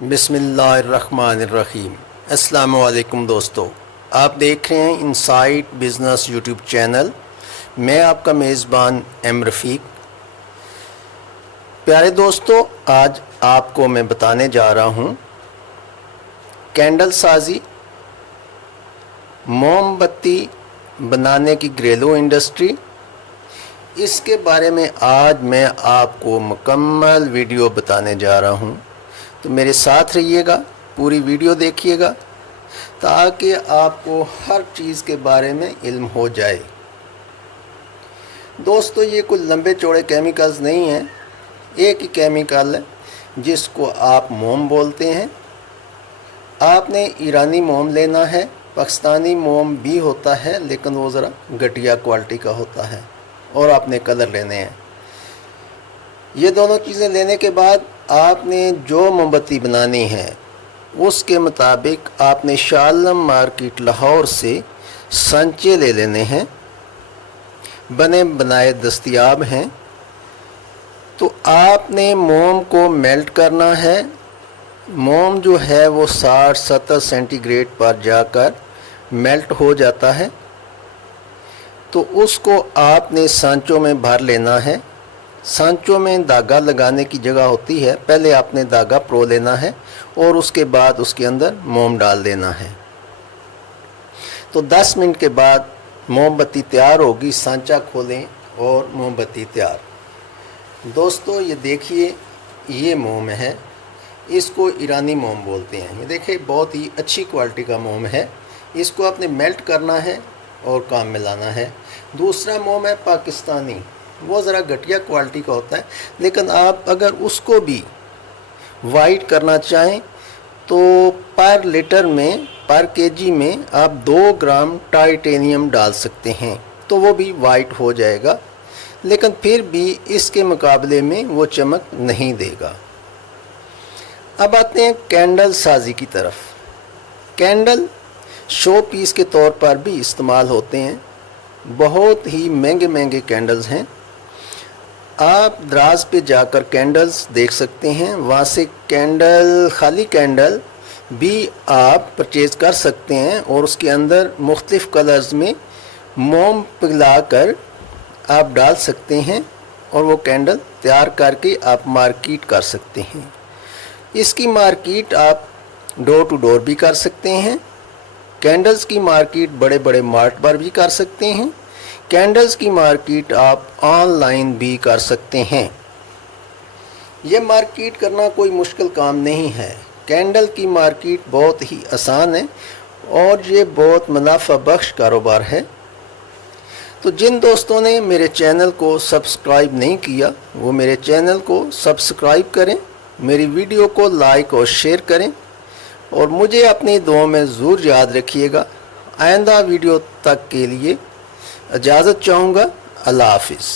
बिस्मिल्लाहिर्रहमानिर्रहीम। अस्सलाम वालेकुम दोस्तों, आप देख रहे हैं इनसाइट बिज़नेस यूट्यूब चैनल। मैं आपका मेज़बान एम रफ़ीक। प्यारे दोस्तों, आज आपको मैं बताने जा रहा हूँ कैंडल साजी, मोमबत्ती बनाने की घरेलू इंडस्ट्री। इसके बारे में आज मैं आपको मुकम्मल वीडियो बताने जा रहा हूँ, तो मेरे साथ रहिएगा, पूरी वीडियो देखिएगा ताकि आपको हर चीज़ के बारे में इल्म हो जाए। दोस्तों, ये कुछ लंबे चौड़े केमिकल्स नहीं हैं, एक ही केमिकल है जिसको आप मोम बोलते हैं। आपने ईरानी मोम लेना है, पाकिस्तानी मोम भी होता है लेकिन वो ज़रा घटिया क्वालिटी का होता है, और आपने कलर लेने हैं। ये दोनों चीज़ें लेने के बाद आपने जो मोमबत्ती बनानी है उसके मुताबिक आपने शाह आलम मार्केट लाहौर से सांचे ले लेने हैं, बने बनाए दस्तयाब हैं। तो आपने मोम को मेल्ट करना है। मोम जो है वो 60-70 सेंटीग्रेड पर जाकर मेल्ट हो जाता है, तो उसको आपने सांचों में भर लेना है। सांचों में धागा लगाने की जगह होती है, पहले आपने धागा प्रो लेना है और उसके बाद उसके अंदर मोम डाल देना है। तो 10 मिनट के बाद मोमबत्ती तैयार होगी। सांचा खोलें और मोमबत्ती तैयार। दोस्तों, ये देखिए, ये मोम है, इसको ईरानी मोम बोलते हैं। ये देखिए, बहुत ही अच्छी क्वालिटी का मोम है। इसको आपने मेल्ट करना है और काम में लाना है। दूसरा मोम है पाकिस्तानी, वो ज़रा घटिया क्वालिटी का होता है, लेकिन आप अगर उसको भी वाइट करना चाहें तो पर लीटर में, पर केजी में आप 2 ग्राम टाइटेनियम डाल सकते हैं, तो वो भी वाइट हो जाएगा, लेकिन फिर भी इसके मुकाबले में वो चमक नहीं देगा। अब आते हैं कैंडल साजी की तरफ। कैंडल शो पीस के तौर पर भी इस्तेमाल होते हैं। बहुत ही महंगे महंगे कैंडल्स हैं। आप दराज पे जाकर कैंडल्स देख सकते हैं, वहाँ से कैंडल, खाली कैंडल भी आप परचेज़ कर सकते हैं और उसके अंदर मुख्तलिफ़ कलर्स में मोम पिघलाकर आप डाल सकते हैं और वो कैंडल तैयार करके आप मार्केट कर सकते हैं। इसकी मार्केट आप डोर टू डोर भी कर सकते हैं। कैंडल्स की मार्केट बड़े बड़े मार्ट पर भी कर सकते हैं। कैंडल्स की मार्केट आप ऑनलाइन भी कर सकते हैं। ये मार्केट करना कोई मुश्किल काम नहीं है। कैंडल की मार्केट बहुत ही आसान है और ये बहुत मुनाफा बख्श कारोबार है। तो जिन दोस्तों ने मेरे चैनल को सब्सक्राइब नहीं किया, वो मेरे चैनल को सब्सक्राइब करें, मेरी वीडियो को लाइक और शेयर करें, और मुझे अपनी दुआ में ज़रूर याद रखिएगा। आइंदा वीडियो तक के लिए इजाज़त चाहूँगा। अल्लाह हाफिज़।